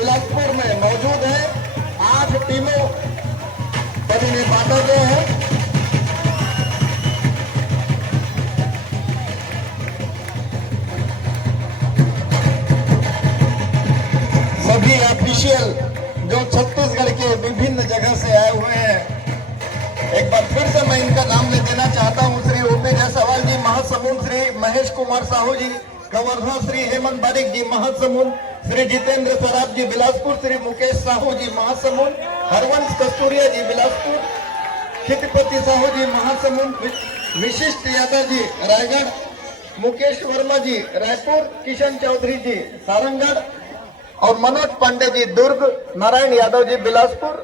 बिलासपुर में मौजूद है। 8 टीमों पर इन्हें बांटा गया है। सभी ऑफिशियल जो छत्तीसगढ़ के विभिन्न जगह से आए हुए हैं, एक बार फिर से मैं इनका नाम ले देना चाहता हूं। श्री ओपी जायसवाल जी महासमुंद, श्री महेश कुमार साहू जी कवर्धा, श्री हेमंत बारिक जी महासमुंद, श्री जितेंद्र सराफ जी बिलासपुर, श्री मुकेश साहू जी महासमुंद, हरवंश कस्तूरिया जी बिलासपुर, खितपति साहू जी महासमुंद, विशिष्ट यादव जी रायगढ़, मुकेश वर्मा जी रायपुर, किशन चौधरी जी सारंगढ़ और मनोज पांडे जी दुर्ग, नारायण यादव जी बिलासपुर,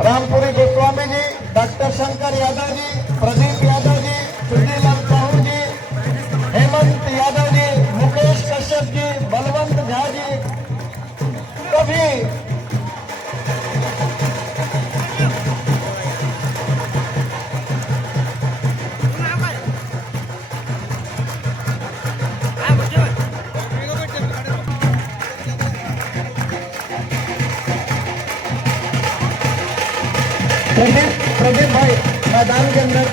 रामपुरी गोस्वामी जी, डॉक्टर शंकर यादव जी, प्रदीप यादव जी, सुजीलाल साहू जी, हेमंत यादव जी, मुकेश कश्यप जी, बलवंत झा जी, सभी प्रदीप भाई मैदान के अंदर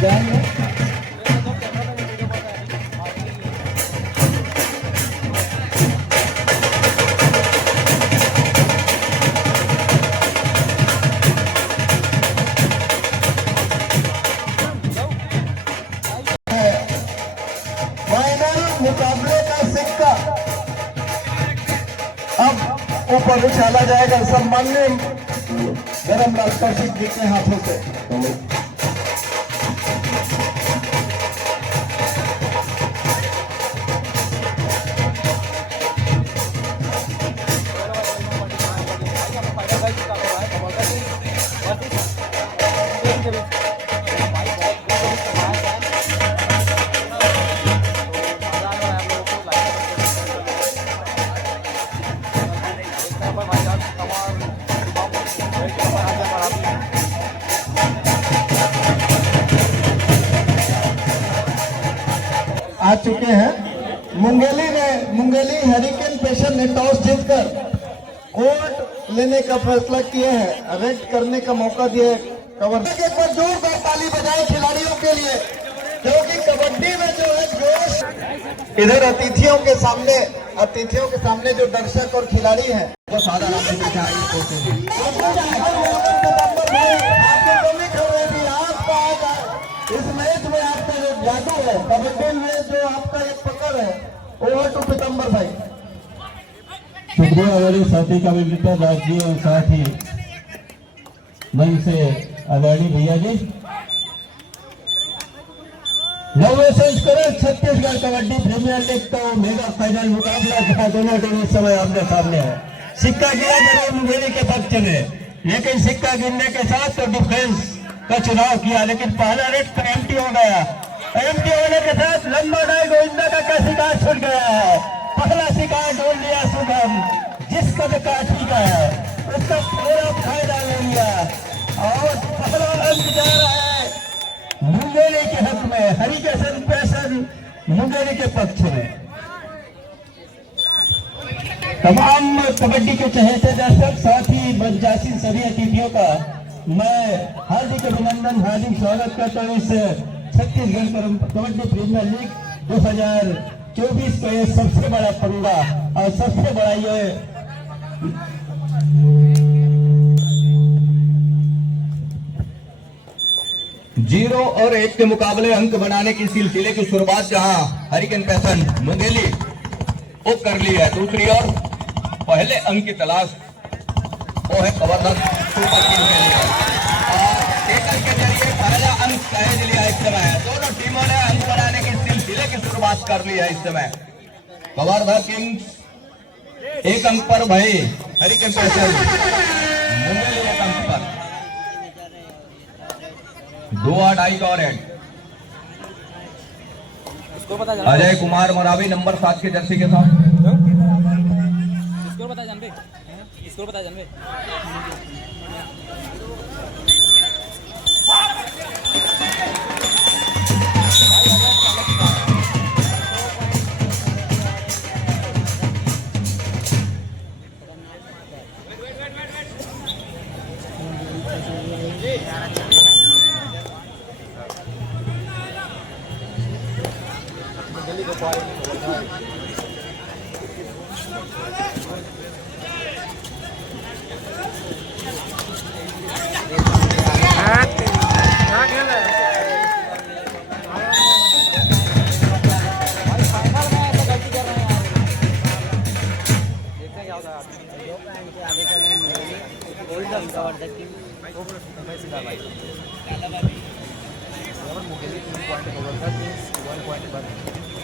जाएंगे। फाइनल मुकाबले का सिक्का अब ऊपर उछाला जाएगा सम्मान्य धर्मलाल कौशिक जी के हाथों से। आ चुके हैं। मुंगेली हरिकेन पेशर ने टॉस जीतकर कोर्ट लेने का फैसला किया है, रेड करने का मौका दिया है। कबड्डी एक बार जोरदार ताली बजाए खिलाड़ियों के लिए, क्योंकि कबड्डी में जो है जोश। इधर अतिथियों के सामने जो दर्शक और खिलाड़ी हैं वो साधारण इस मैच में आपका जो जादू है, कबड्डी में जो आपका एक पकड़ है, ओवर टू पीतम्बर भाई। शुक्रिया हमारे साथी का भी मित्र राजजी और साथ ही मंच से आदरणीय भैया जी। छत्तीसगढ़ कबड्डी प्रीमियर लीग का मेगा फाइनल मुकाबला जहां दोनों टीम इस समय आमने सामने है। सिक्का गिरा जरूर मुंगेली के पक्ष में, लेकिन सिक्का गिरने के साथ तो डिफेंस का चुनाव किया, लेकिन पहला रेड का एम्प्टी हो गया। एम्प्टी होने के साथ लंबा डाई गोविंदा का शिकार छूट गया है। पहला शिकार ढूंढ लिया सुगम, जिस कद काठी का है उसका पूरा फायदा ले लिया और पहला अंक जा रहा है मुंगेली के हक में, हरिकेशन पेशन मुंगेली के पक्ष में। तमाम कबड्डी के चहेते दर्शक साथ ही मंचासीन सभी अतिथियों का मैं हार्दिक अभिनंदन, हार्दिक स्वागत करता हूँ इस छत्तीसगढ़ कबड्डी प्रीमियर लीग 2024 का ये सबसे बड़ा पंगा और सबसे बड़ा ये जीरो और 1 के मुकाबले अंक बनाने की सिलसिले की शुरुआत जहां हरिकेन पैसन मुंगेली वो कर ली है। दूसरी ओर पहले अंक की तलाश वो है कवर्धा सुपर किंग के लिए और टेकल के जरिए पहला अंक सहेज लिया इस समय। दोनों टीमों ने अंक बनाने की सिलसिले की शुरुआत कर ली है इस समय। कवर्धा किंग्स 1 अंक पर भाई, हरिकेन पैसन मुंगेली 1 अंक पर। 2-8 और अजय कुमार मरावी नंबर 7 के जर्सी के साथ। स्कोर बता जानबे, स्कोर बता जानबे। cover the team. सीधा भाई मुकेली 3 पॉइंट ओवर का 1 पॉइंट पर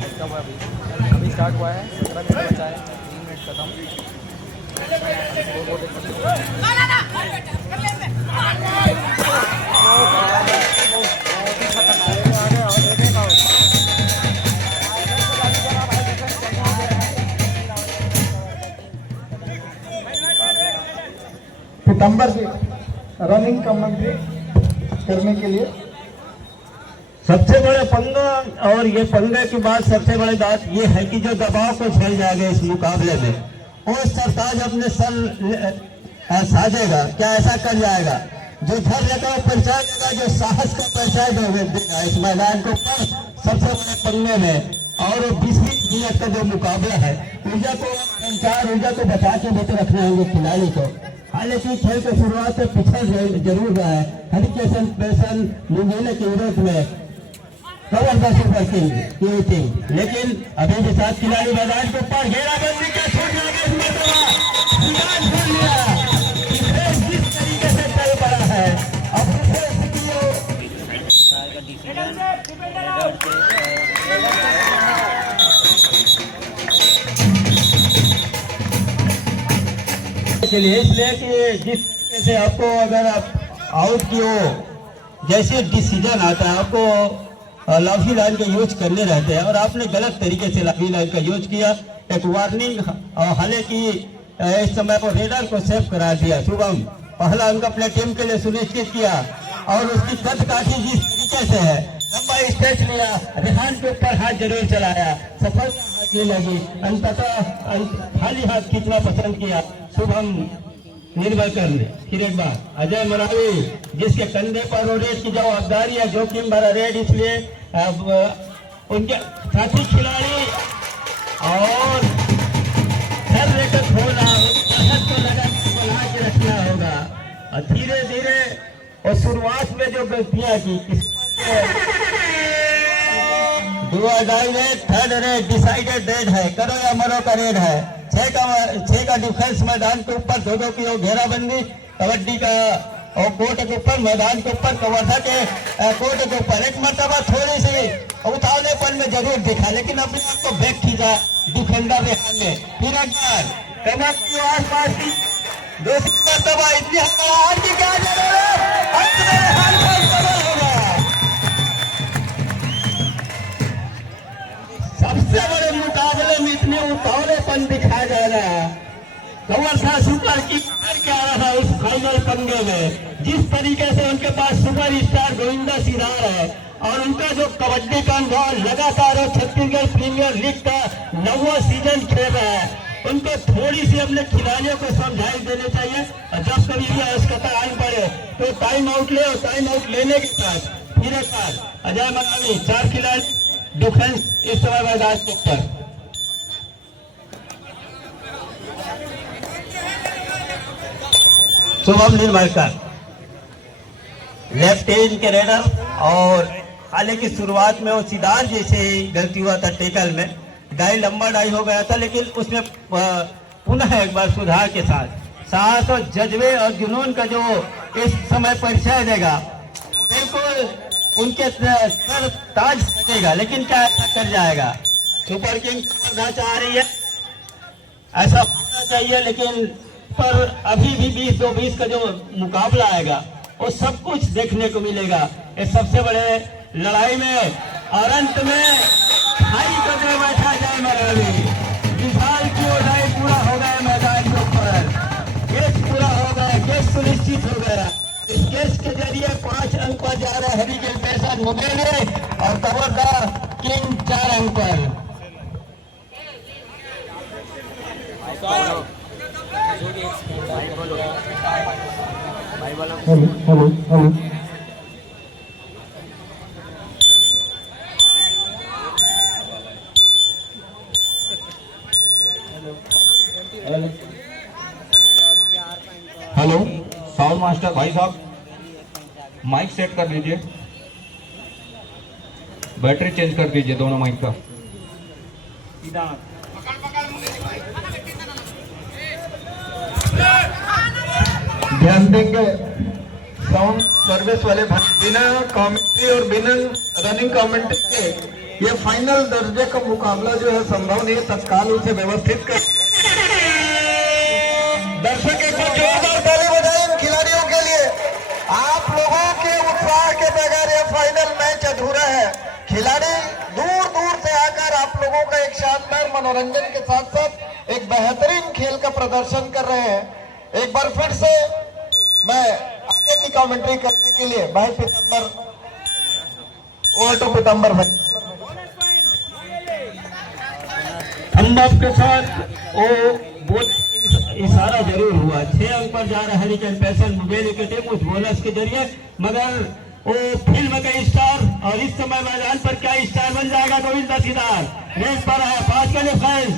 इसका हुआ अभी स्टार्ट हुआ है 17 मिनट बचा है 3 मिनट खत्म सितंबर की रनिंग का मंत्री करने के लिए सबसे बड़े पंगा और ये पंगे की बात सबसे बड़ी बात ये है कि जो दबाव को झेल जाएगा इस मुकाबले में वो सरताज अपने सर साधेगा क्या ऐसा कर जाएगा जो घर लेकर वो परिचय देगा जो साहस का परिचय देगा इस मैदान के ऊपर सबसे बड़े पंगे में और 20 मिनट का जो मुकाबला है ऊर्जा को संचार ऊर्जा को बचा के बेटे रखना होंगे खिलाड़ी को। हालांकि खेल की शुरुआत से पिछड़ जरूर रहा है हरिकेशन पेशन मुंगेले के विरोध में जबरदस्त वर्किंग की टीम लेकिन अभी के साथ खिलाड़ी मैदान के ऊपर घेराबंदी का छूट लगे किस तरीके से चल पड़ा है अब के लिए इसलिए कि जिस तरीके से आपको अगर आप आउट की हो जैसे डिसीजन आता है आपको लाफी लाइन का यूज करने रहते हैं और आपने गलत तरीके से लाफी लाइन का यूज किया एक वार्निंग हालांकि इस समय को रेडर को सेव करा दिया शुभम पहला अंक अपने टीम के लिए सुनिश्चित किया और उसकी कद काठी जिस तरीके से है लंबा स्ट्रेच लिया रेहान के ऊपर हाथ जरूर चलाया सफलता हाथ नहीं लगी अंततः खाली हाथ खींचना पसंद किया शुभम निर्भकर ने। फिर एक बार अजय मरावी जिसके कंधे पर रेड की जवाबदारी है जोखिम भरा रेड इसलिए अब उनके साथी खिलाड़ी और सर लेकर खोलना को बना के रखना होगा और धीरे धीरे और शुरुआत में जो गलतियां की थर्ड रेड डिसाइडेड रेड है करो या मरो का रेड है 6 का डिफेंस मैदान के ऊपर 2-2 की घेराबंदी कबड्डी का और कोर्ट के ऊपर मैदान के ऊपर कवर्धा के कोर्ट के ऊपर एक मरतबा थोड़ी सी उतावलेपन में जरूर दिखा लेकिन अपने आप को बैक खींचा डिफेंडर रेहान ने फिर एक बार कनक की आसपास की दूसरी मरतबा इतनी हड़बड़ाहट की क्या जरूरत अंत में रेहान का इस्तेमाल होगा। सबसे बड़े मुकाबले में इतने उतावलेपन दिखाया जा रहा है कवर्धा सुपर किंग के आ रहा है उस फाइनल पंगे में जिस तरीके से उनके पास सुपर स्टार गोविंदा सिरार है और उनका जो कबड्डी का अनुभव लगातार छत्तीसगढ़ प्रीमियर लीग का 9वां सीजन खेल रहा है उनको थोड़ी सी अपने खिलाड़ियों को समझाई देनी चाहिए और जब कभी भी आवश्यकता आनी पड़े तो टाइम आउट ले और टाइम आउट लेने के साथ फिर एक बार अजय मरावी 4 खिलाड़ी डिफेंस इस समय मैदान के ऊपर शुभम निर्मलकर लेफ्ट हैंड के रेडर और हालांकि शुरुआत में वो सिद्धार्थ जैसे गलती हुआ था टेकल में डाई लंबा डाई हो गया था लेकिन उसमें पुनः एक बार सुधार के साथ साहस और जज्बे और जुनून का जो इस समय परिचय देगा बिल्कुल उनके सर ताज सजेगा लेकिन क्या ऐसा कर जाएगा सुपर किंग चाह रही है ऐसा होना चाहिए लेकिन पर अभी भी 20-20 का जो मुकाबला आएगा वो सब कुछ देखने को मिलेगा इस सबसे बड़े लड़ाई में और अंत में हाई करके बैठा जाए मरावी विशाल की ओढ़ाई पूरा हो गया मैदान के ऊपर केस पूरा हो गया केस सुनिश्चित हो गया इस केस के जरिए 5 अंक पर जा रहे हरिकेन पैसा मुंगेले और कवर्धा किंग 4 अंक पर। हेलो हेलो साउंड मास्टर भाई साहब माइक सेट कर दीजिए बैटरी चेंज कर दीजिए दोनों माइक का ध्यान देंगे साउंड सर्विस वाले भाई, बिना कमेंट्री और बिना रनिंग कमेंट्री के ये फाइनल दर्जे का मुकाबला जो है संभव नहीं है, तत्काल उसे व्यवस्थित कर। दर्शक एक बार जोरदार ताली बजाएं इन खिलाड़ियों के लिए। आप लोगों के उत्साह के बगैर ये फाइनल मैच अधूरा है। खिलाड़ी दूर दूर से आकर आप लोगों का एक शानदार मनोरंजन के साथ साथ एक बेहतरीन खेल का प्रदर्शन कर रहे हैं। एक बार फिर से मैं आगे की कमेंट्री करने के लिए भाई पीताम्बर, ओवर टू पीताम्बर भाई। हम आपके साथ वो बोल इशारा जरूर हुआ, 6 अंक पर जा रहा है हरिकेन पैसन मुंगेली की टीम उस बोनस के जरिए, मगर वो फिल्म का स्टार और इस समय मैदान पर क्या स्टार बन जाएगा गोविंद दसीदार रेस पर है 5 के लिए फैंस,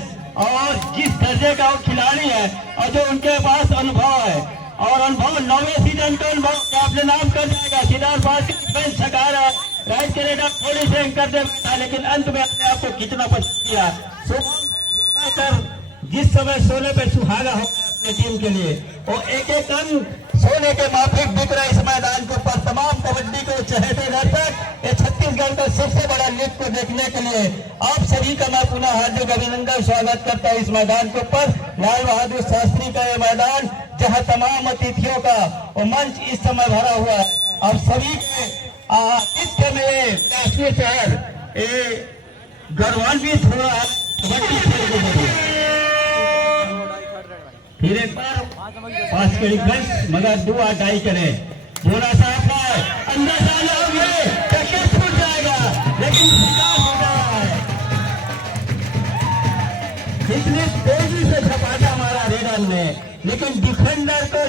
और जिस दर्जे का वो खिलाड़ी है और जो उनके पास अनुभव है और अनुभव 9वें सीजन का अनुभव का अपने नाम कर जाएगा। सीधा 5 के फैंस छका रहा राइट के रेडर थोड़ी से एंकर दे था, लेकिन अंत में अपने आप को कितना पसंद किया। जिस समय सोने पे सुहागा हो अपने टीम के लिए, वो एक एक अंक सोने के माफिक बिक रहे इस मैदान के ऊपर। तमाम कबड्डी को चहेते दर्शक ये छत्तीसगढ़ का सबसे बड़ा लीग को देखने के लिए आप सभी का मैं पुनः हार्दिक अभिनंदन स्वागत करता हूँ इस मैदान के ऊपर। लाल बहादुर शास्त्री का ये मैदान जहाँ तमाम अतिथियों का वो मंच इस समय भरा हुआ है। आप सभी के आतिथ्य में राष्ट्रीय शहर गौरवान्वित हो रहा है कबड्डी खेल के जरिए। फिर एक बार 5 के डिफेंस मगर 2 अटाई करे, बोला साफ है अंदर डाले होंगे कैसे छूट जाएगा, लेकिन विकास हो रहा है। इतनी तेजी से झपाटा मारा रेडर ने, लेकिन डिफेंडर को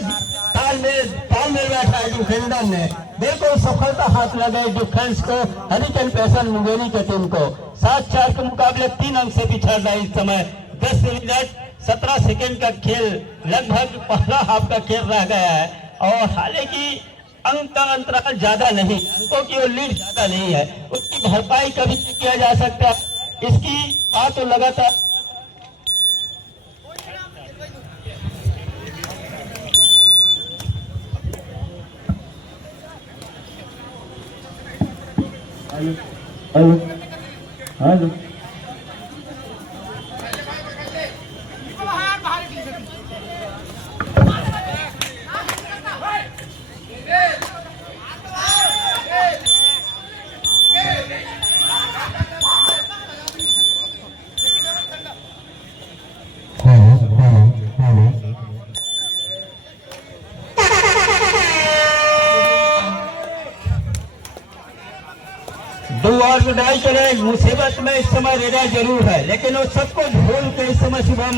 ताल में बैठा है डिफेंडर ने। बिल्कुल सफलता हाथ लगे डिफेंस को हरिकेन पैसन मुंगेली की टीम को। 7-4 के मुकाबले 3 अंक से पिछड़ रहा है इस समय। 10 मिनट 17 सेकेंड का खेल, लगभग पहला हाफ का खेल रह गया है, और हालांकि अंक का अंतराल ज्यादा नहीं, अंकों की वो लीड ज्यादा नहीं है, उसकी भरपाई कभी नहीं किया जा सकता। इसकी बात तो लगातार हेलो और लड़ाई करें मुसीबत में इस समय रेडर जरूर है, लेकिन वो सबको भूल के इस समय शुभम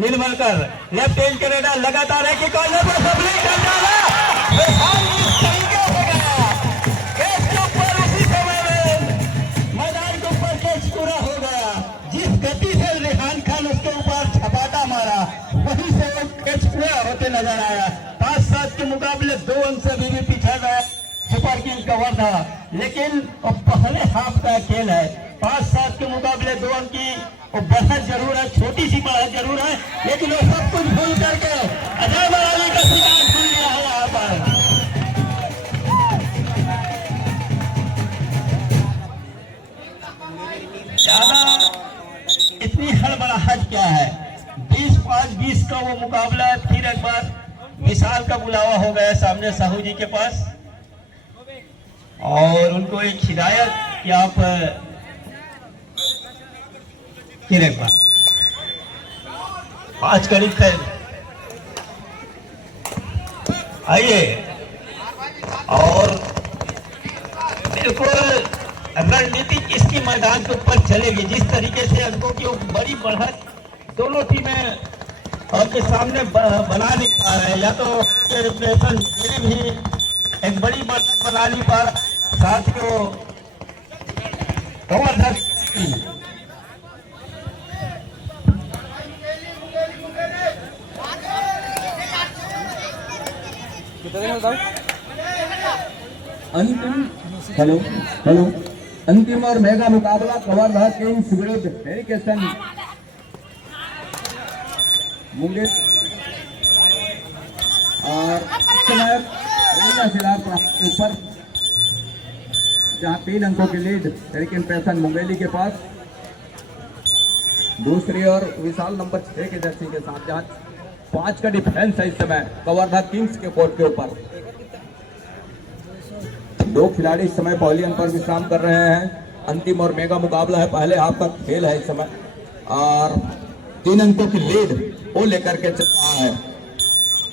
निर्मल कर लेफ्ट हैंड के रेडर लगातार है कि कॉर्नर पर सबने कर डाला, कैच के ऊपर उसी समय में मैदान के ऊपर कैच पूरा हो गया। जिस गति से रेहान खान उसके ऊपर छपाटा मारा वहीं से वो कैच पूरा होते नजर आया। 5-7 के मुकाबले 2 अंक से भी पिछड़ रहा है सुपर किंग कवर था, लेकिन पहले हाफ का खेल है। 5-7 के मुकाबले 2 अंक की बढ़त जरूर है, छोटी सी बढ़त जरूर है, लेकिन वो सब कुछ भूल करके अजय बराली का शिकार खुल गया है यहाँ पर। ज्यादा इतनी हड़बड़ाहट क्या है? 20-5-20 का वो मुकाबला है। फिर एक बार विशाल का बुलावा हो गया सामने साहू जी के पास, और उनको एक हिदायत कि आप एक बार 5 करीब खैर आइए, और बिल्कुल रणनीति किसकी मैदान के ऊपर चलेगी, जिस तरीके से अंकों की बड़ी बढ़त दोनों टीमें आपके सामने बना नहीं पा रहे, या तो रिप्लेसन भी एक बड़ी बढ़त बना नहीं पा रहा, साथ को अंतिम और मेगा मुकाबला कवर्धा किंग्स विरुद्ध हेरिकेन मुंगेली। और इस समय रवीना सिलार के ऊपर जहां 3 अंकों की लीड हरिकेन पैसन मुंगेली के पास। दूसरी ओर विशाल नंबर 6 के जर्सी के साथ जहां 5 का डिफेंस है इस समय कवर्धा किंग्स के कोर्ट के ऊपर। 2 खिलाड़ी इस समय पहली अंक पर विश्राम कर रहे हैं। अंतिम और मेगा मुकाबला है, पहले हाफ का खेल है इस समय और 3 अंकों की लीड वो लेकर के चल रहा है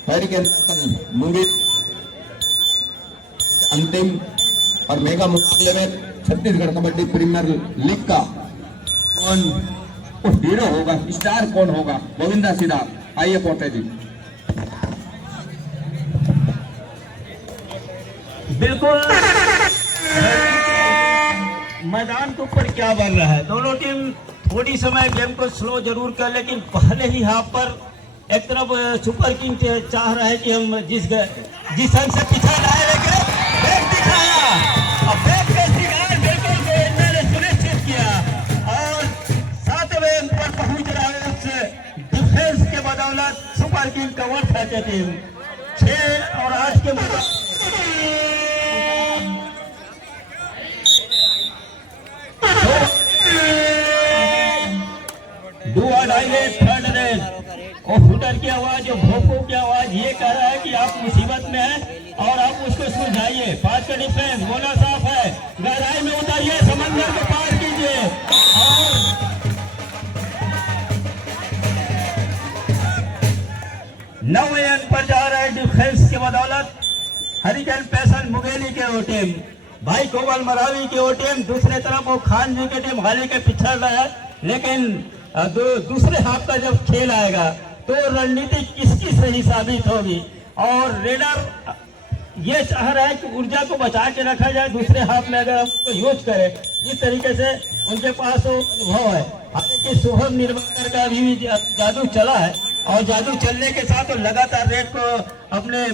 हरिकेन पैसन मुंगेली। अंतिम और मेगा मुकाबले में छत्तीसगढ़ कबड्डी प्रीमियर लीग का कौन हीरो होगा, स्टार कौन होगा? गोविंदा सीधा आइए पोटे जी। बिल्कुल मैदान के ऊपर क्या बन रहा है, दोनों टीम थोड़ी समय गेम को स्लो जरूर कर, लेकिन पहले ही हाफ पर एक तरफ सुपर किंग चाह रहा है कि हम जिस अंक से पीछा लाए, लेकिन बैक दिखाया और बैक के शिकार बिल्कुल गोविंदा ने सुनिश्चित किया और 7वें अंक पर पहुंच रहा है। उस डिफेंस के बदौलत सुपर किंग कवर था टीम 6 और 8 के मुकाबले। थर्ड रेड और हुटर की आवाज और भोंकों की आवाज ये कह रहा है कि आप मुसीबत में हैं और आप उसको सुलझाइए। 5 का डिफेंस गोला साफ है, गहराई में उतारिए, समंदर को पार कीजिए और 9वें अंक पर जा रहा है डिफेंस के बदौलत हरिकेन पैसन मुंगेली के वो टीम। भाई कोमल मरावी की वो टीम, दूसरे तरफ वो खान जी की टीम हाल ही के पिछड़ रहा है, लेकिन दूसरे हाफ का जब खेल आएगा तो रणनीति किसकी सही साबित होगी और रेडर ये चाह रहा है कि ऊर्जा को बचा के रखा जाए दूसरे हाफ में अगर उसको यूज करे, जिस तरीके से उनके पास वो अनुभव है। हालांकि शुभम निर्वाकर का भी जादू चला है और जादू चलने के साथ वो लगातार रेड को अपने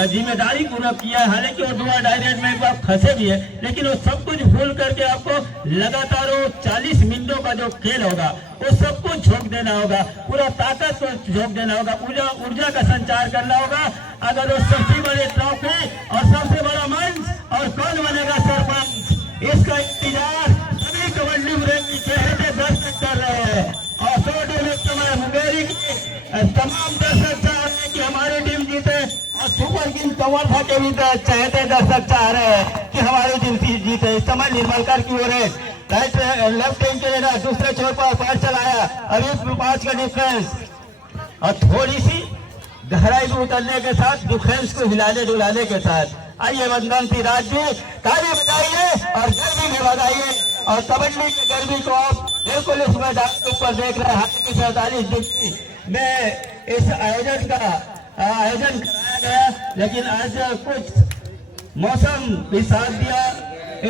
जिम्मेदारी पूरा किया है। हालांकि वो 2 डायरेक्ट में एक बार फंसे भी है, लेकिन वो सब कुछ भूल करके आपको लगातार वो 40 मिनटों का जो खेल होगा वो सब कुछ झोंक देना होगा, पूरा ताकत को झोंक देना होगा, ऊर्जा का संचार करना होगा। अगर वो सबसे बड़ी ट्रॉफी और सबसे बड़ा मंच और कौन बनेगा सरपंच, इसका इंतजार सभी कबड्डी प्रेमी चेहरे दर्शक कर रहे हैं और 100 समय मुंगेली की तमाम दर्शक चाह रहे हैं कि हमारी टीम जीते और सुपर किंग कवर्धा के भी चाहते दर्शक चाह रहे हैं कि हमारी टीम जीते। इस समय निर्मलकर की ओर राइट लेफ्ट विंग के लिए दूसरे छोर पर पास चलाया, अभी 5 का डिफेंस और थोड़ी सी गहराई में उतरने के साथ डिफेंस को हिलाने डुलाने के साथ। आइए वंदन सिराज जी, ताली बजाइए और गर्मी में बजाइए और कबड्डी की गर्मी को आप बिल्कुल इस मैदान के ऊपर देख रहे हैं। हालांकि 47 डिग्री में इस आयोजन कराया गया, लेकिन आज कुछ मौसम भी साथ दिया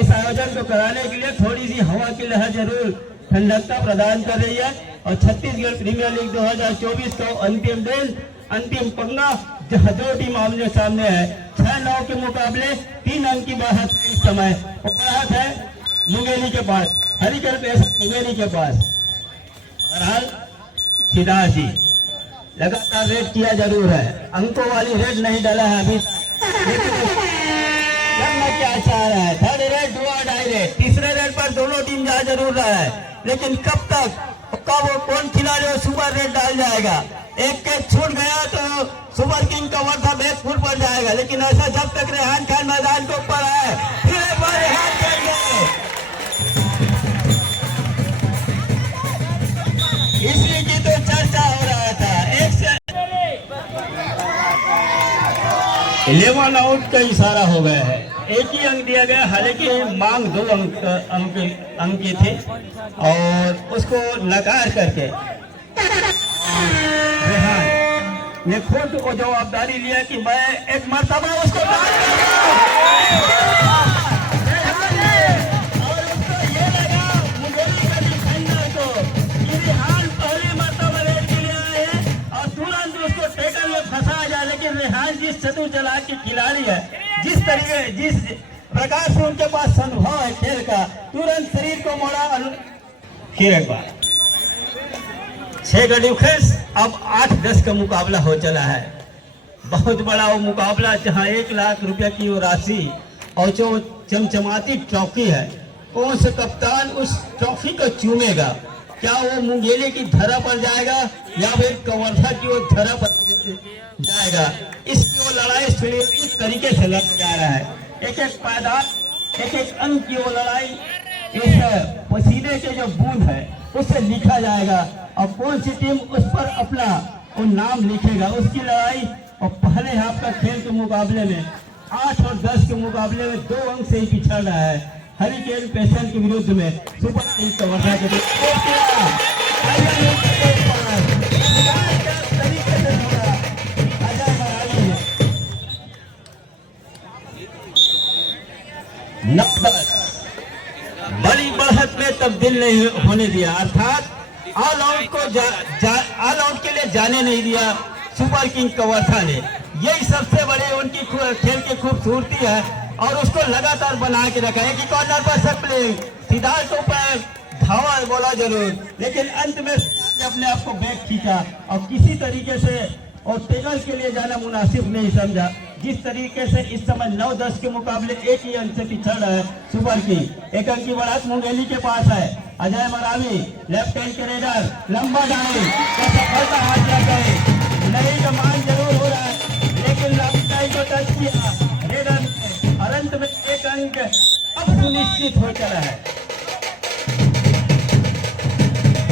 इस आयोजन को कराने के लिए। थोड़ी सी हवा की लहर जरूर ठंडकता प्रदान कर रही है और छत्तीसगढ़ प्रीमियर लीग 2024 का अंतिम दिन, अंतिम पंगा जहां 2 टीम आमने सामने है। 6-9 के मुकाबले 3 अंक की बढ़त है इस समय, बढ़त है मुंगेली के पास, हरिकेन पैसन मुंगेली के पास। बहरहाल सिद्धार्थ जी लगातार रेड किया जरूर है, अंकों वाली रेड नहीं डाला है अभी, लेकिन क्या चाह रहा है? 3rd रेड 2 डायरेक्ट, तीसरे रेड पर दोनों टीम जा जरूर रहा है, लेकिन कब तक कब कौन खिलाड़ी वो सुपर रेड डाल जाएगा? एक कैच छूट गया तो सुपर किंग कवर्धा बैकफुट पर जाएगा, लेकिन ऐसा जब तक रेहान खान मैदान के ऊपर है फिर एक बार रेहान करेंगे, इसी की तो चर्चा हो रहा था। 11 आउट का इशारा हो गया है, 1 ही अंक दिया गया। हालांकि मांग 2 अंक की थी और उसको नकार करके रेहान ने खुद को जवाबदारी लिया कि मैं एक मर्तबा उसको और उसको ये लगा मुंगेली का डिफेंडर को कि रेहान पहली मर्तबा रेड के लिए आए हैं और तुरंत उसको टेकल में फंसा जाए। लेकिन रेहान जिस चतुर चालाक की खिलाड़ी है, जिस प्रकार से उनके पास अनुभव है खेल का, तुरंत शरीर को मोड़ा। फिर एक बार 6 का डिफेंस, अब 8-10 का मुकाबला हो चला है। बहुत बड़ा वो मुकाबला जहां 1 लाख रुपए की वो राशि और जो चमचमाती ट्रॉफी है, कौन से कप्तान उस ट्रॉफी को चूमेगा? क्या वो मुंगेली की धरा पर जाएगा या फिर कवर्धा की वो धरा पर जाएगा? इसकी वो लड़ाई इस तरीके से लड़ा जा रहा है। एक एक पायदान, एक एक अंक की वो लड़ाई इस पसीने के जो बूंद है उससे लिखा जाएगा और कौन सी टीम उस पर अपना वो नाम लिखेगा, उसकी लड़ाई। और पहले हाफ का खेल के मुकाबले में 8 और 10 के मुकाबले में 2 अंक से ही पिछड़ रहा है हरिकेन पैशन के विरुद्ध में सुपर किंग्स कवर्धा के बड़ी बढ़त में तब्दील नहीं होने दिया, अर्थात ऑल आउट को ऑल आउट के लिए जाने नहीं दिया सुपर किंग कवर्धा ने। यही सबसे बड़े उनकी खेल की खूबसूरती है और उसको लगातार बना के रखा है कि कॉर्नर पर सकलिंग सिद्धार्थ ऊपर धावा बोला जरूर, लेकिन अंत में अपने आप को बैक खींचा और किसी तरीके से और टेबल के लिए जाना मुनासिब नहीं समझा। जिस तरीके से इस समय 9-10 के मुकाबले 1 ही अंक से पिछड़ रहा है सुपर किंग। 1 अंक की बढ़त मुंगेली के पास है। अजय मरावी लेफ्ट हैंड के रेडर लंबा डाले सफलता हाथ लग गए, नहीं तो मान जरूर हो रहा है लेकिन लंबाई को टच किया रेडर ने और अंत में 1 अंक अब सुनिश्चित हो चला है।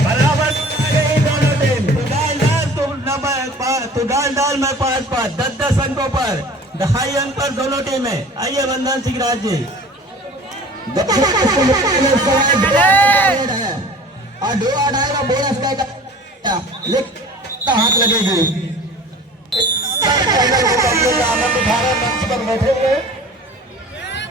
बराबर दोनों टीम तो डाल में 5-5 10-10 अंकों पर 2.5 अंक पर दोनों टीमें। आइए वंदन सिंह राज जी। हाथ लगेगी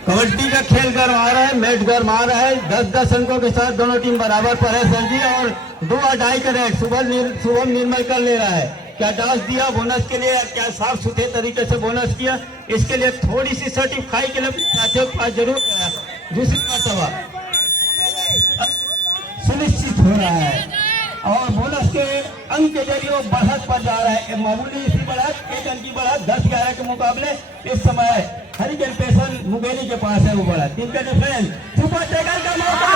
कबड्डी का खेल गरमा रहा है, मैच गरमा रहा है। 10-10 अंकों के साथ दोनों टीम बराबर पर है सर जी और 2-2.5 का रेट शुभम निर्मल कर ले रहा है। क्या टॉस दिया बोनस के लिए, क्या साफ सुथरे तरीके से बोनस किया, इसके लिए थोड़ी सी सर्टिफाई के लिए साथियों के पास जरूर गया। दूसरी मर्तबा सुनिश्चित हो रहा है और बोनस के अंक के जरिए वो बढ़त पर जा रहा है। मामूली इसी बढ़त 1 अंक की बढ़त 10-11 के मुकाबले इस समय हरिकेन पैशन मुंगेली के पास है वो बढ़त। टीम का डिफरेंस सुपर टैकल का मौका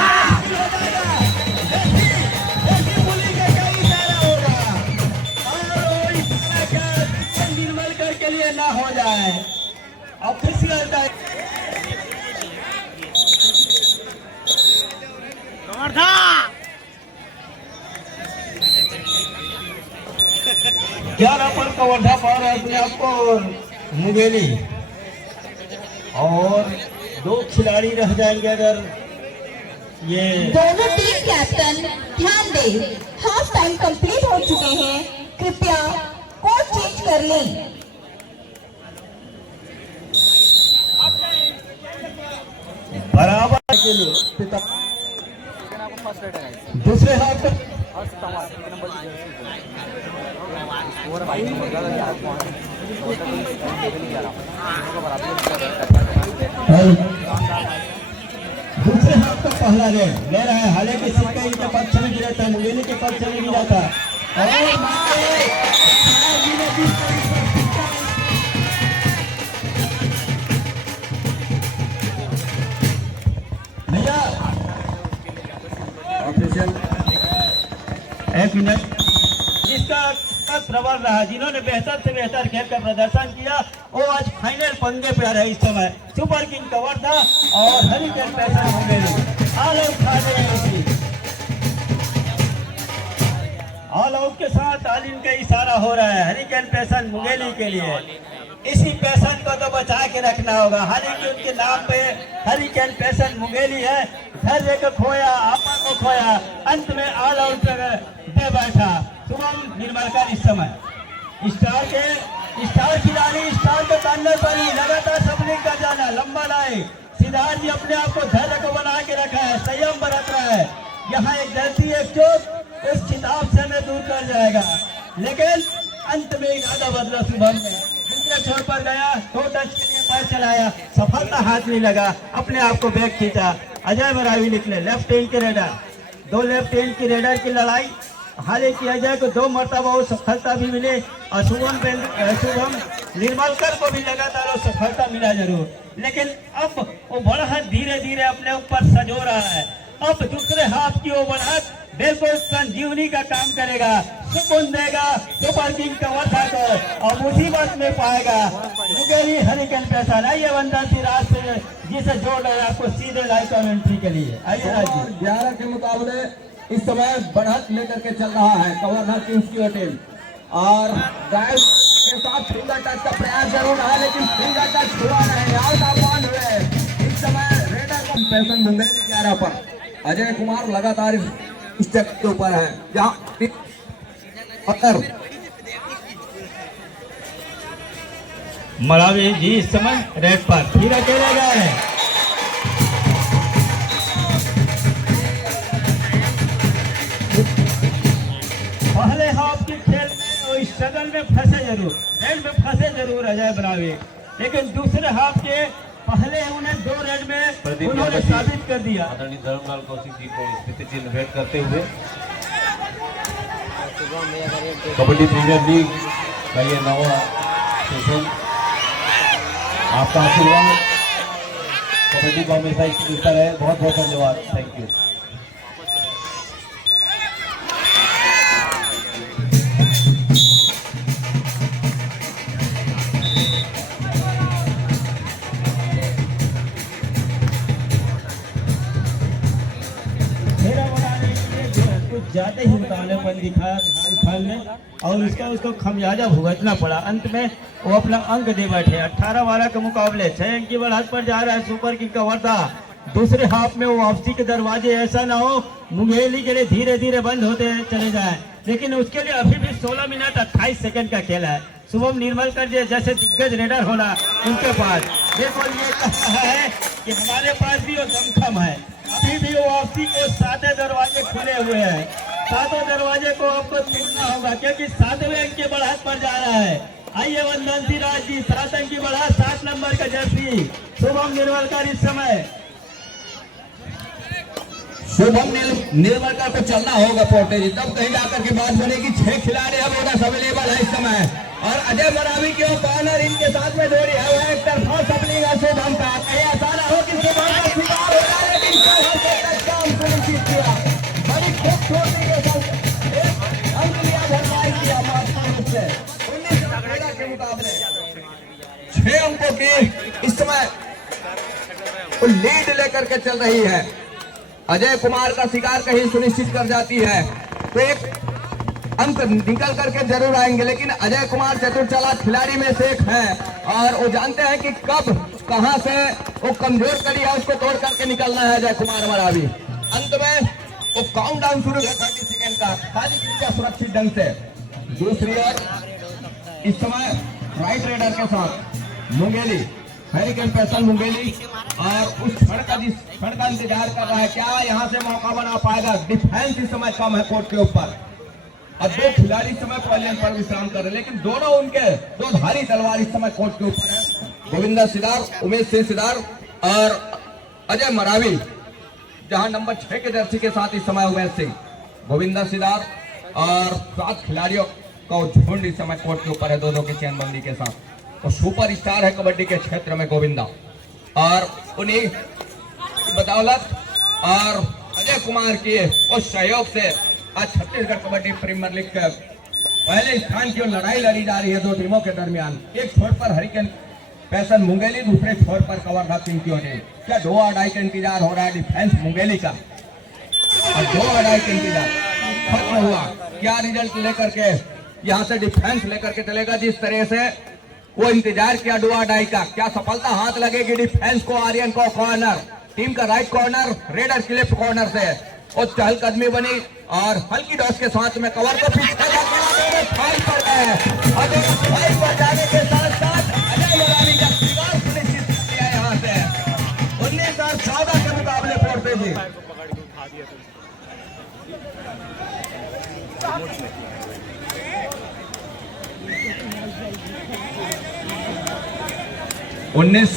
निर्मल कर के लिए ना हो जाए ऑफिशियल क्या अपन कवर्धा पा रहे अपने आप को मुंगेली और 2 खिलाड़ी रह जाएंगे अगर ये दोनों टीम कैप्टन ध्यान दें, हाफ टाइम कंप्लीट हो चुके हैं, कृपया कोड चेंज कर लें। बराबर के लिए फर्स्ट रेट है दूसरे हाफ में फर्स्ट टमाटर 1 नंबर की जर्सी और 22 नंबर का यार पॉइंट दूसरे हाफ का पहला रेड ले रहा है, हालांकि सिक्का इनके पक्ष में गिरा था, मुंगेली के पक्ष में गिरा था भैया ऑफिशियल 1 मिनट। जिसका प्रबल रहा, जिन्होंने बेहतर से बेहतर खेल का प्रदर्शन किया वो आज फाइनल पंगे पे रहे। इस समय सुपर किंग कवर्धा और hurricane passion Mungeli all out के साथ आलिम का इशारा हो रहा है हरिकेन पैशन मुंगेली के लिए। इसी पैशन को तो बचा के रखना होगा, हालांकि उनके नाम पे हरिकेन पैशन मुंगेली है। धैर्य को खोया, आपा को खोया, अंत में ऑल आउट दे बैठा शुभम निर्मल का। इस समय स्टार खिलाड़ी स्टार के तानने पर ही लगातार सफलिंग कर जाना, लंबा लाए सिद्धार्थ जी अपने आप को धैर्य को बना के रखा है, संयम बरत रहा है। यहाँ एक गलती एक चोट उस खिताब से हमें दूर कर जाएगा, लेकिन अंत में इरादा बदला शुभम ने, दूसरे छोर पर गया, 2 टच के लिए पैर चलाया, सफलता हाथ नहीं लगा, अपने आप को बैक खींचा। अजय मरावी निकले लेफ्ट हैंड के रेडर, 2 लेफ्ट हैंड की रेडर की लड़ाई। हालांकि अजय को 2 मरतबा सफलता भी मिले और शुभम निर्मलकर को भी लगातार वो सफलता मिला जरूर, लेकिन अब वो बढ़त धीरे धीरे अपने ऊपर सजो रहा है। अब दूसरे हाफ की वो बढ़त बिल्कुल संजीवनी का काम करेगा, सुकून देगा सुपर किंग कवर्धा को और मुसीबत में पाएगा मुंगेली हरिकेन पैसा। आइए वंदन सिराज से जिसे जोड़ रहे हैं आपको सीधे लाइव कमेंट्री के लिए। आइए राज जी। 11 के मुकाबले इस समय बढ़त लेकर के चल रहा है कवर्धा किंग्स की टीम, और ड्राइव के साथ फिंगर टच का प्रयास जरूर रहा, लेकिन फिंगर टच हुआ नहीं, आउट ऑफ बाउंड हुए। इस समय रेडर को पैसन मुंगेली 11 पर, अजय कुमार लगातार स्टेप के ऊपर है, जहाँ मरावी जी इस समय रेड पर फिर अकेले गए। पहले हाफ के खेल में वो स्ट्रगल में फंसे जरूर, रेड में फंसे जरूर अजय मरावी, लेकिन दूसरे हाफ के पहले उन्हें 2 रेड में उन्होंने साबित कर दिया। आदरणीय धर्मलाल कौशिक जी को स्थिति चिन्ह भेंट करते हुए कबड्डी प्रीमियर लीग का ये 9वां सेशन, आपका आशीर्वाद कबड्डी को हमेशा मिलता रहे। बहुत बहुत धन्यवाद, थैंक यू। ज्यादा ही मुतालेपन दिखा खान ने और उसको खमियाजा भुगतना पड़ा। अंत में वो अपना अंक दे बैठे। 18-12 के मुकाबले 6 अंक की बढ़त पर जा रहा है सुपर किंग कवर्धा। दूसरे हाफ में वो वापसी के दरवाजे ऐसा ना हो मुंगेली के लिए धीरे धीरे बंद होते चले जाए, लेकिन उसके लिए अभी भी 16 मिनट 28 सेकंड का खेल है। शुभम निर्मलकर जैसे दिग्गज रेडर होना उनके पास बिल्कुल ये कहा है कि हमारे पास भी वो दमखम है। अभी भी वो वापसी के 7 दरवाजे खुले हुए हैं, 7 दरवाजे को आपको तोड़ना होगा क्योंकि 7वें अंक की बढ़त पर जा रहा है। आइए वंदन सिराज जी 7 अंक की बढ़त, 7 नंबर का जर्सी शुभम निर्मलकर इस समय। शुभम निर्मलकर को चलना होगा पोटे जी, तब कहीं जाकर के बात बनेगी। 6 खिलाड़ी अब बोनस अवेलेबल है इस समय, और अजय मरावी के कॉर्नर इनके साथ में जोड़ी है। वो एक तरफा सपलिंग है शुभम का, कहीं ऐसा ना हो कि शुभम का शिकार हो जाए, लेकिन काम सुनिश्चित किया। बड़ी खूबसूरती के साथ एक अंक लिया, भरपाई किया रूप से। 19 के मुकाबले 6 अंकों की इस समय लीड लेकर के चल रही है। अजय कुमार का शिकार कहीं सुनिश्चित कर जाती है तो एक अंक निकल करके जरूर आएंगे, लेकिन अजय कुमार चतुर खिलाड़ी में से एक है और वो जानते हैं कि कब कहां से वो कमजोर कड़ी है उसको तोड़ करके निकलना है अजय कुमार मरावी। अंत में वो काउंटडाउन शुरू है 30 सेकंड का, खाली किया सुरक्षित ढंग से। दूसरी ओर इस समय राइट रेडर के साथ मुंगेली हरिकेन पैसन मुंगेली, और उस क्षण का जिस क्षण का इंतजार कर रहा है, क्या यहाँ से मौका बना पाएगा। डिफेंस इस समय कम है कोर्ट के ऊपर, और 2 खिलाड़ी इस समय पॉइंट पर विश्राम कर रहे हैं, लेकिन दोनों उनके 2 धारी तलवार इस समय कोर्ट के ऊपर है। गोविंदा सिदार, उमेश सिंह सिदार और अजय मरावी, जहां नंबर 6 के जर्सी के साथ इस समय उमेश सिंह, गोविंदा सिदार और 7 खिलाड़ियों का झुंड इस समय कोर्ट के ऊपर है 2-2 की चैनबंदी के साथ। और सुपर स्टार है कबड्डी के क्षेत्र में गोविंदा, और उन्हीं बदौलत और अजय कुमार के उस सहयोग से आज छत्तीसगढ़ कबड्डी प्रीमियर लीग के पहले स्थान की लड़ाई लड़ी जा रही है 2 टीमों के दरमियान। एक छोर पर हरिकेन पैसन मुंगेली, दूसरे छोर पर कवर्धा किंग की टीम। क्या 2-2.5 का इंतजार हो रहा है डिफेंस मुंगेली का, और 2-2.5 का इंतजार खत्म हुआ। क्या रिजल्ट लेकर के यहाँ से डिफेंस लेकर के चलेगा, जिस तरह से वो इंतजार किया 2-2.5 का, क्या सफलता हाथ लगेगी डिफेंस को। आर्यन को कॉर्नर, टीम का राइट कॉर्नर, रेडर के लेफ्ट कॉर्नर से और चहलकदमी बनी और हल्की डॉस के साथ में कवर को पीछे फाइल पर गए। फाइल पर जाने के साथ साथ अजय मरावी का शिकार सुनिश्चित किया यहाँ से 19 और 14 के मुकाबले फोड़ते जी। उन्नीस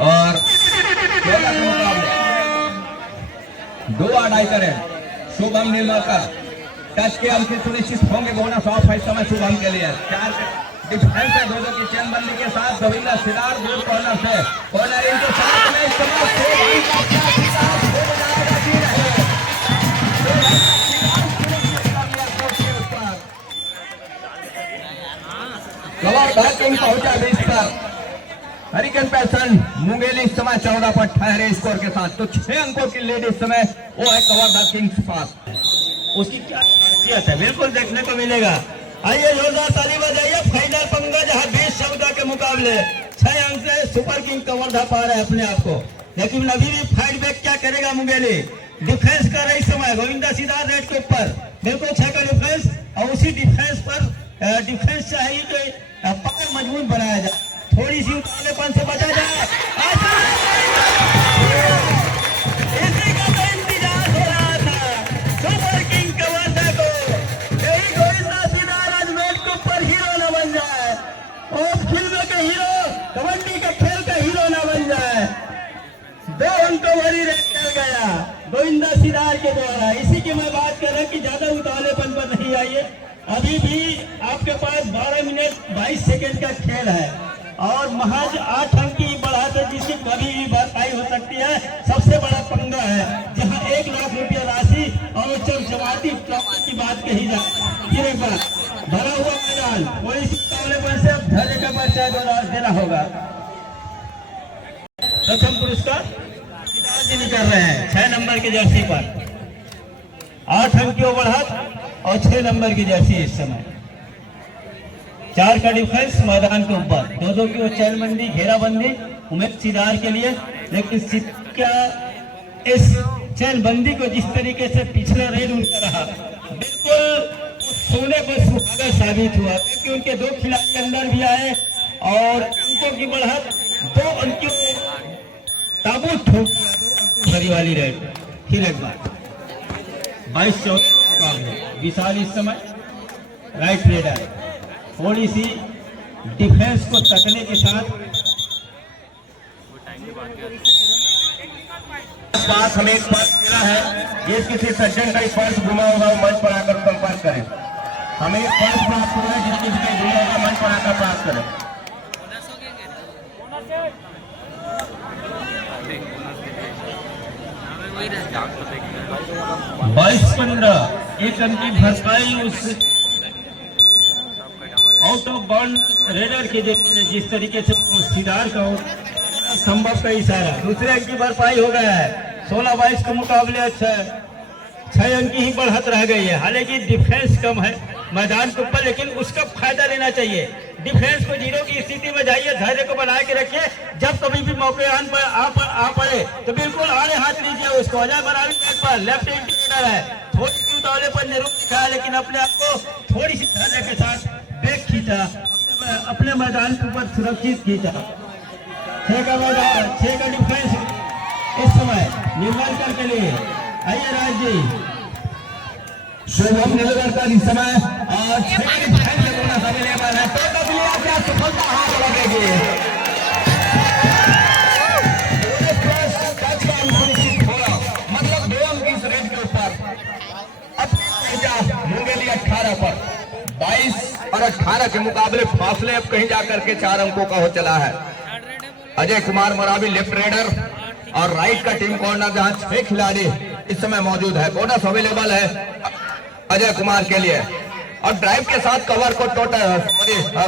और 14 के मुकाबले 2-2.5 करें। शुभम निर्मलकर टच के अंक सुनिश्चित होंगे, बोनस ऑफ है इस समय शुभम के लिए। डिफेंस है दो की चेनबंदी के साथ गोविंदा सिदार दूर कॉर्नर से कॉर्नर इनके साथ में इस्तेमाल से कवर बैटिंग पहुंचा 20 पर। हरिकेन पैसन मुंगेली इस समय 14 पर ठहरे स्कोर के साथ। तो 6 अंकों की लीड इस समय वो है कवर किंग्स के पास। उसकी क्या खासियत है बिल्कुल देखने को मिलेगा। आइए जोरदार ताली बजाइए। फाइनल पंगा जहां 20 शब्द के मुकाबले 6 अंक से सुपर किंग कवर्धा पा रहा है अपने आप को, लेकिन अभी भी फाइट बैक क्या करेगा मुंगेली। डिफेंस कर रही समय गोविंदा सिदार रेड के ऊपर बिल्कुल 6 का डिफेंस, और उसी डिफेंस पर डिफेंस चाहिए कि पार मजबूत बनाया जाए, थोड़ी सी उतावलेपन से बचा जाए। इसी का तो इंतजार हो रहा था सुपर किंग कवर्धा को। यही गोविंदा सिदार आज मैच के ऊपर हीरो न बन जाए और फिल्म के हीरो कबड्डी के खेल का हीरो न बन जाए। 2 अंकों वाली रेड चल गया गोविंदा सिदार के द्वारा। इसी की मैं बात कर रहा कि ज्यादा उतावलेपन पर नहीं आइए। अभी भी आपके पास 12 मिनट 22 सेकंड का खेल है और महज 8 अंक की बढ़ाते जिसकी कभी भी भरपाई हो सकती है। सबसे बड़ा पंगा है जहां 1 लाख रुपया राशि और चमचमाती ट्रॉफी की बात कही जाए। फिर एक बार भरा हुआ मैदान, कोई उतावलेपन से अब धैर्य का परिचय देना होगा। प्रथम पुरस्कार जी निकल रहे हैं 6 नंबर की जर्सी पर, 8 अंक की बढ़त और 6 नंबर की जर्सी इस समय। 4 का डिफेंस मैदान के ऊपर, 2-2 की वो चैनबंदी घेराबंदी उमेश सिदार के लिए। लेकिन सिक्का इस चैनबंदी को जिस तरीके से पिछला रेड उनका रहा बिल्कुल सोने पर सुहागा साबित हुआ, क्योंकि उनके 2 खिलाड़ी अंदर भी आए और अंकों की बढ़त 2 अंकों ताबूत ठोक भरी वाली रेड। फिर एक बार 22-14 विशाल इस समय राइट रेडर थोड़ी सी डिफेंस को तकने के साथ पास हमें एक स्पर्श मिला है। ये किसी सज्जन का स्पर्श घुमा होगा वो मंच पर आकर संपर्क करें। हमें स्पर्श प्राप्त हुआ है, जिस किसी का घुमा होगा मंच पर आकर प्राप्त करें। 22-15 एक अंक की भरपाई उस आउट ऑफ बाउंड रेडर के जिस तरीके से सिदार का संभव का इशारा। दूसरे अंक की भरपाई हो गया है। 16-22 के मुकाबले 6 अंक की ही बढ़त रह गई है। हालांकि डिफेंस कम है मैदान के ऊपर, लेकिन उसका फायदा लेना चाहिए। डिफेंस को 0 की स्थिति में जाइए, धैर्य को बना के रखिए। जब कभी भी मौके आ पड़े तो बिल्कुल आड़े हाथ लीजिए उसको। अजय मरावी पर लेफ्ट इंडिकेटर है, थोड़ी सी उतावलेपन जरूर दिखाया, लेकिन अपने आप को थोड़ी सी धैर्य के साथ बैक खींचा, अपने मैदान के ऊपर सुरक्षित खींचा। 6 का मैदान, 6 का डिफेंस इस समय निर्मलकर के लिए। आइए राज जी, शुभम निर्मलकर इस समय और 6 का डिफेंस बोनस अवेलेबल है। तो कब लिया क्या सफलता हाथ लगेगी। मतलब 2 अंक इस रेड के ऊपर। अब मुंगेली 18 पर 22 और 18 के मुकाबले फासले अब कहीं जाकर के 4 अंकों का हो चला है। अजय कुमार मरावी लेफ्ट रेडर और राइट का टीम कॉर्नर जहां 6 खिलाड़ी इस समय मौजूद है। बोनस अवेलेबल है अजय कुमार के लिए और ड्राइव के साथ कवर को टोटल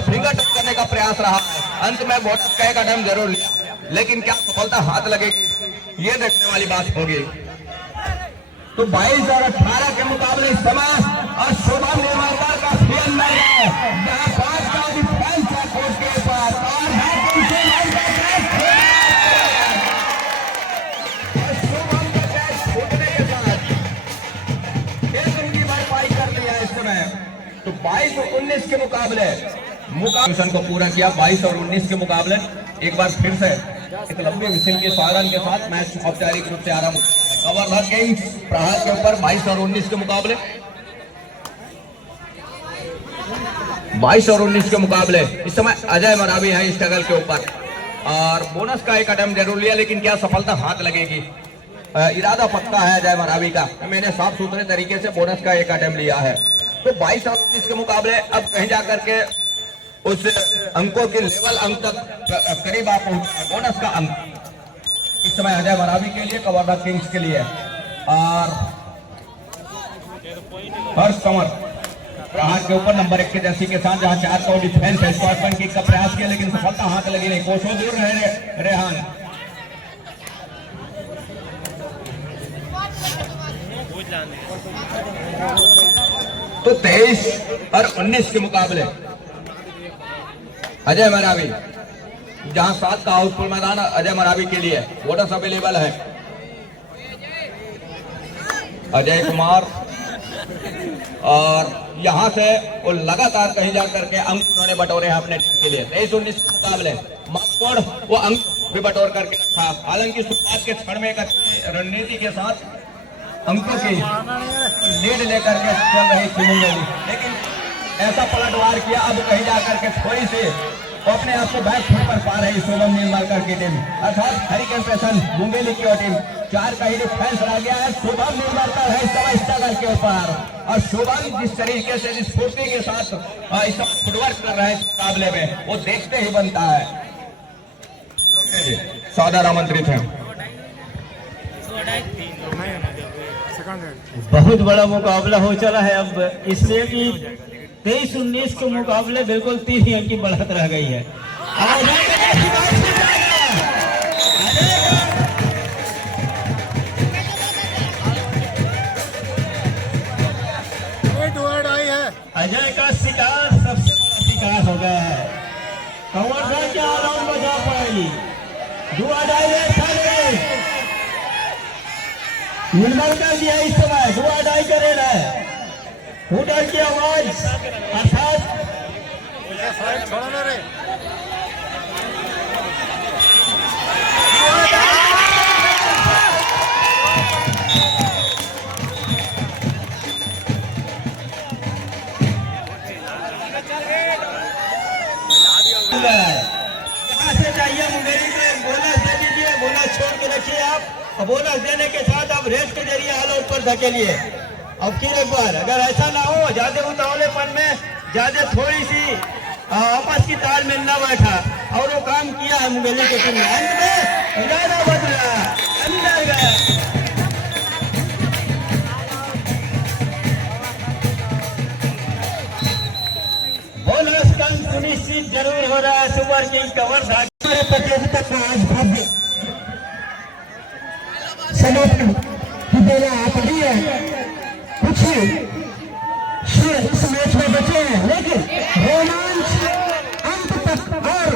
फिंगर टच करने का प्रयास रहा। अंत में बोनस का एक कदम जरूर लिया, लेकिन क्या सफलता हाथ लगेगी ये देखने वाली बात होगी। तो 22 और 18 के मुकाबले इस समय और शुभम निर्मलकर का फेल नहीं है, जहां 5 का डिफेंस है कोर्ट के ऊपर और है शुभम का कैच छूटने के साथ एक उनकी भरपाई कर लिया इस समय। तो 22 और 19 के मुकाबले मिशन को पूरा किया। 22 और 19 के मुकाबले एक बार फिर से एक लंबे विशिल के स्वागत के साथ मैच औपचारिक रूप से आरंभ। कवर्धा किंग्स प्रहार के ऊपर 22 और 19 के मुकाबले 22 और 19 के मुकाबले इस समय अजय मरावी है स्ट्रगल के ऊपर और बोनस का एक अटेम्प्ट जरूर लिया, लेकिन क्या सफलता हाथ लगेगी। इरादा पक्का है अजय मरावी का, मैंने साफ सुथरे तरीके से बोनस का एक अटेम्प्ट लिया है। तो 22 और 19 के मुकाबले अब कहीं जाकर के उस अंकों के लेवल अंक तक करीब आप पहुंचे। बोनस का अंक इस समय अजय मरावी के लिए, कवर्धा किंग्स के लिए, और हर्ष कंवर प्रहार के ऊपर नंबर 1 के जर्सी के साथ, जहां 4 का डिफेंस है। स्कॉट पॉइंट किक का प्रयास किया लेकिन सफलता हाथ लगी नहीं, कोसों दूर रहे रेहान। तो 23 और 19 के मुकाबले अजय मरावी, जहां 7 का आउटपुट मैदान अजय मरावी के लिए, वोटर्स अवेलेबल है। अजय कुमार, और यहां से वो लगातार कहीं जाकर के अंक उन्होंने बटोरे हैं अपने टीम के लिए। 23-19 के मुकाबले मास्कोड़ वो अंक भी बटोर करके रखा। हालांकि शुरुआत के क्षण में एक अच्छी रणनीति के साथ अंकों की लीड लेकर के चल रही थी मुंगेली, लेकिन ऐसा पलटवार किया अब कहीं जाकर के थोड़ी सी अपने आप को बैक फुट पर पा रही शुभम निर्मलकर की टीम, अर्थात हरिकेन पैसन मुंगेली की टीम। 4 का ही डिफेंस रह गया है। शुभम निर्मलकर है इस समय स्ट्रगल के ऊपर, और शुभम जिस तरीके से, जिस फुर्ती के साथ इस समय फुटवर्क कर रहे हैं इस मुकाबले में, वो देखते ही बनता है। सादर आमंत्रित है। बहुत बड़ा मुकाबला हो चला है अब, इसलिए कि 23-19 के मुकाबले बिल्कुल 3 ही अंक की बढ़त रह गई है। अजय का शिकार सबसे बड़ा शिकार हो गया है। कवर्धा क्या राउंड बजा पाएगी, दुआ डाई निर्मल कर दिया इस समय, दुआ डाई करे रहे हुडर की आवाज, अर्थात यहाँ से चाहिए मुंगेली में बोनस दे दीजिए, बोनस छोड़ के रखिए आप, और बोनस देने के साथ आप रेस के जरिए हाल ऊपर धकेलिए। अब फिर एक बार, अगर ऐसा ना हो ज्यादा उतावलेपन में, ज्यादा थोड़ी सी आपस की तालमेल न बैठा और वो काम किया है मुंगेली के टीम ने, अंत में इरादा बदला, अंदर गया। बोनस का अंक सुनिश्चित जरूर हो रहा है सुपर किंग कवर्धा। प्रतियोगिता का आज भव्य समापन की बेला आ पड़ी है। कुछ इस मैच में बचे हैं, लेकिन रोमांच अंत तक और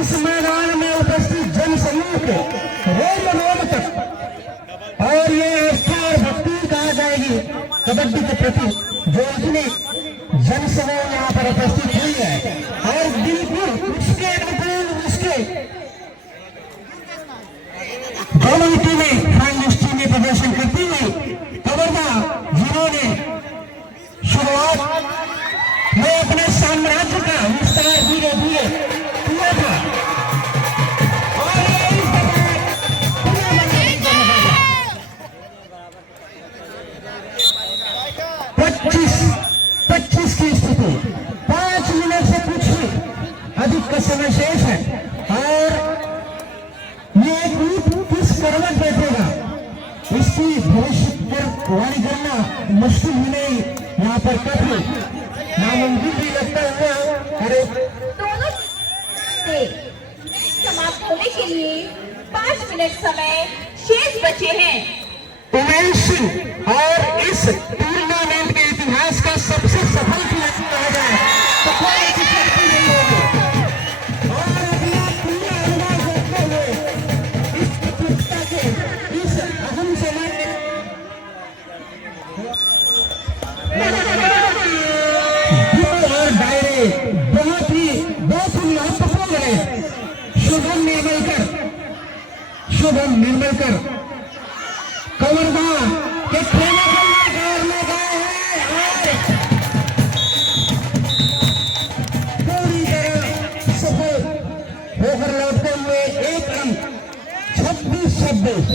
इस मैदान में उपस्थित जन समूह के रोम तक, और ये आस्था और भक्ति कहा जाएगी कबड्डी के प्रति जो इतनी जन समूह यहाँ पर उपस्थित हुई है, और बिल्कुल उसके दोनों टीमें फाइनलिस्ट में प्रदर्शन करती हुई कवर्धा, जिन्होंने शुरुआत में अपने साम्राज्य का विस्तार धीरे धीरे किया था, और ये इस बार 25 की स्थिति, 5 मिनट से कुछ ही अधिक का समय शेष है, और ये ग्रुप किस करवट बैठेगा इसकी भविष्य पर वाणी करना मुश्किल ही नहीं, यहाँ पर कभी नामुमकिन भी लगता हुआ। अरे दोनों से समाप्त होने के लिए 5 मिनट समय शेष बचे हैं। उमेश सिंह, और इस टूर्नामेंट के इतिहास का सबसे सफल खिलाड़ी कहा जाए तो कोई ऐसी शक्ति नहीं होगी, और अपना पूरा अनुमान रखते हुए इस प्रतियोगिता के इस अहम समय और दायरे बहुत ही महत्वपूर्ण है। शुभम निर्मलकर कवर्धा के ट्रेनर में गए हैं, पूरी तरह सफल होकर लौटते हुए 1 अंक 26-26।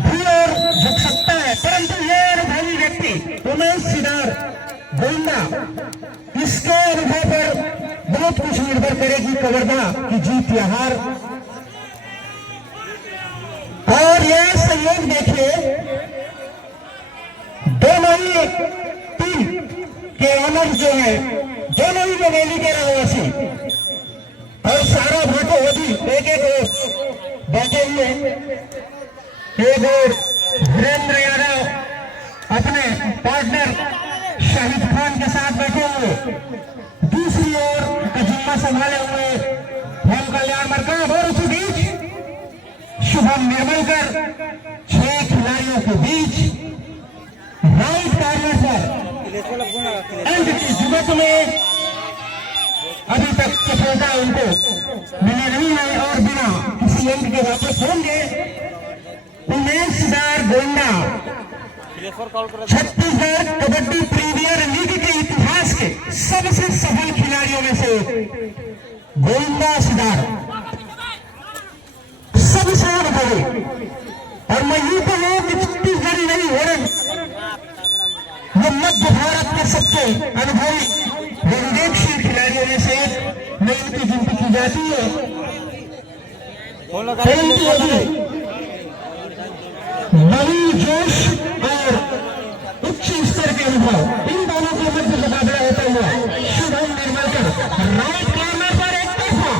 भी और झुक सकता है, परंतु ये अनुभवी व्यक्ति उमेश सिदार गोंडा, इसके अनुभव पर बहुत कुछ निर्भर करेगी कवर्धा की जीत या हार। और यह संयोग देखिए, दोनों ही टीम के ऑनर्स जो है, दोनों ही बरेली के रहवासी और सारा भागोदी एक एक बैठे हुए। एक और वीरेंद्र यादव अपने पार्टनर शाहिद खान के साथ बैठे हुए, दूसरी ओर का जिम्मा संभाले हुए होम कल्याण मरकाम और उसी बीच शुभम निर्मलकर 6 खिलाड़ियों के बीच राइट कॉर्नर पर एंड की जुगत में अभी तक सफलता उनको मिली नहीं है और बिना किसी अंक के वापस होंगे। उमेश सिदार गोंडा छत्तीसगढ़ कबड्डी प्रीमियर लीग के इतिहास के सबसे सफल खिलाड़ियों में से गोंडा सिदार सबसे अनुभवी, और मैं यूं कहूं कि छत्तीसगढ़ नहीं हो रहे, ये मध्य भारत के सबसे अनुभवी विदेशी खिलाड़ियों में से मैं इनकी गिनती की जाती है। नवी जोश और उच्च स्तर के अनुभव, इन दोनों के मध्य मुकाबला होता हुआ शुभम निर्मलकर राइट कॉर्नर पर एक तरफा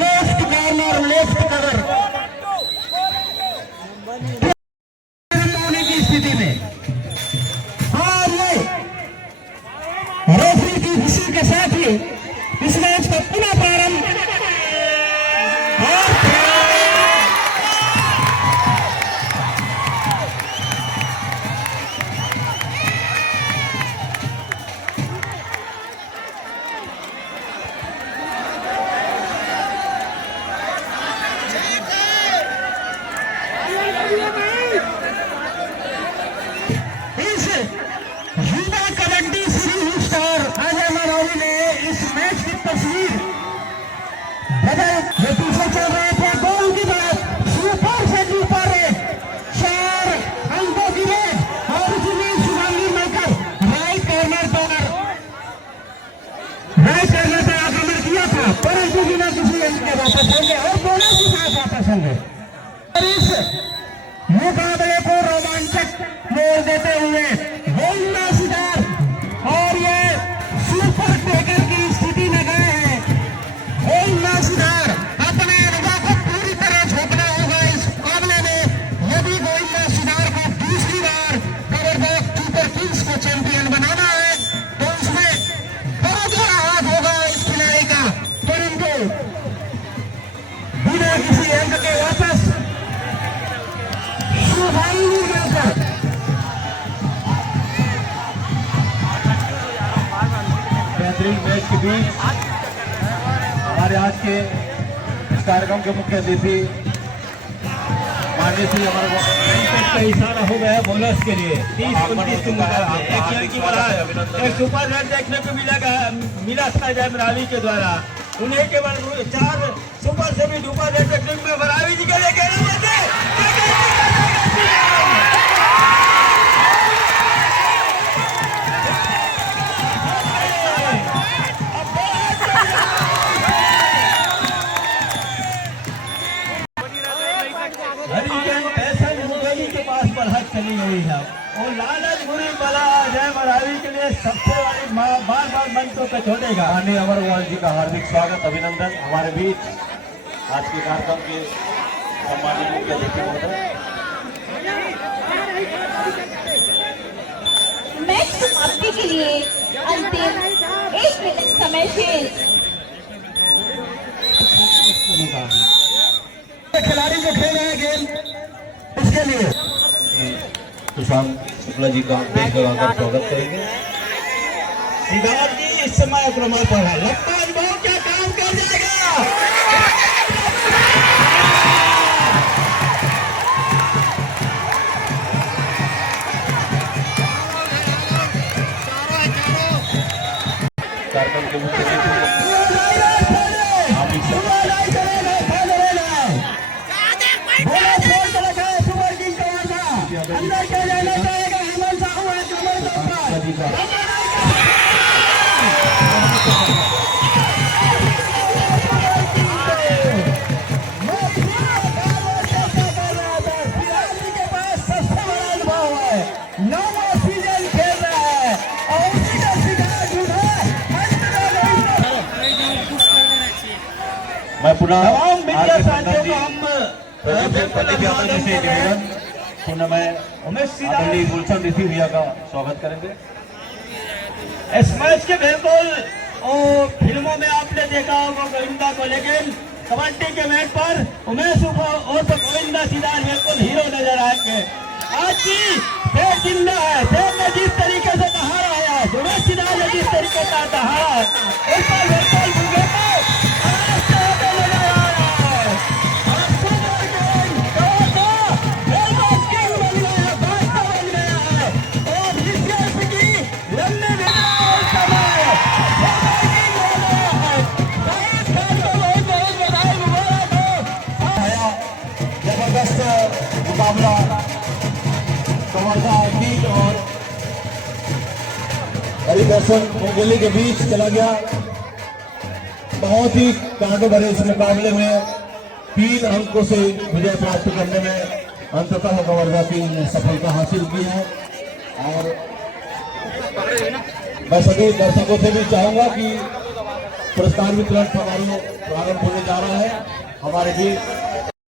लेफ्ट कॉर्नर, लेफ्ट कवर होने की स्थिति में, और ये रेफरी की खुशी के साथ ही इस मैच का पुनः प्रारंभ। इस युवा कबड्डी सीरीज स्टार अजय मरौली ने इस मैच की तस्वीर बदल, जो पीछे चल रहे थे गोल की तरफ, सुपर से डुपर 4 अंकों की रेस, और उसमें शुभांगी मिलकर राइट कॉर्नर पर आक्रमण किया था, परंतु बिना किसी अंक के वापस होंगे और बोनस के साथ वापस होंगे। और इस मुकाबले को रोमांचक मोड़ देते हुए गोंडा सिदार और ये सुपर टेकर की स्थिति में गए हैं। गोंडा सिदार अपने अनुभव को पूरी तरह झोंकना होगा इस मुकाबले में, यदि गोंडा सिदार को दूसरी बार कबड्डी सुपर किंग्स को चैंपियन बनाना है तो उसमें बहुत बड़ा हाथ होगा इस खिलाड़ी का, परंतु बिना किसी अंक के वापस शुभांगी मिलकर बेहतरीन मैच के बीच हमारे आज के इस कार्यक्रम के मुख्य अतिथि माननीय श्री हमारे का इशारा हो गया बोनस के लिए 30-29 के मुकाबले एक सुपर रन देखने को मिला था जय मरावी के द्वारा, उन्हें केवल 4 सुपर से भी डुपर रन देखने में मरावी जी के लिए के पास पर हद चली गई है और लालच बुरी बला जय मरावी के लिए सबसे बड़ी बार बार मन तो छोड़ेगा। माननीय अमरवाल जी का हार्दिक स्वागत, अभिनंदन हमारे बीच आज के कार्यक्रम के सम्मानित मुख्य अतिथि महोदय। मैच समाप्ति के लिए अंतिम 1 मिनट समय शेष। खिलाड़ी जो खेल रहे हैं गेम, उसके लिए सुशांत शुक्ला जी का देश लगाकर स्वागत करेंगे। सिद्धार्थ जी इस समय आक्रमण पर है, लगता है बहुत क्या काम कर जाएगा। कार्यक्रम के मुख्य अतिथि बोला छोड़ के रखा है सुपर किंग का वादा। अंदर क्या जाना चाहेगा हेमंत साहू है कमर के ऊपर। मैं पुनः तमाम मीडिया साथियों को हम पुनः मैं उमेश सीधा आदरणीय गुलशन ऋषि भैया का स्वागत करेंगे। इस मैच के बिल्कुल फिल्मों में आपने देखा होगा गोविंदा को, लेकिन कबड्डी के मैच पर उमेश और गोविंदा सीधा बिल्कुल हीरो नजर आएंगे। आज की शेर जिंदा है, शेर ने जिस तरीके से दहाड़ा है, उमेश सीधा ने जिस तरीके का दहाड़ा उस पर बिल्कुल मुकाबला कवर्धा टीम और हरिदर्शन मुंगेली के बीच चला गया। बहुत ही कांटो भरे इस मुकाबले में 3 अंकों से विजय प्राप्त करने में अंततः कवर्धा टीम ने सफलता हासिल की है। और मैं सभी दर्शकों से भी चाहूंगा कि पुरस्कार वितरण समारोह प्रारंभ होने जा रहा है। हमारे भी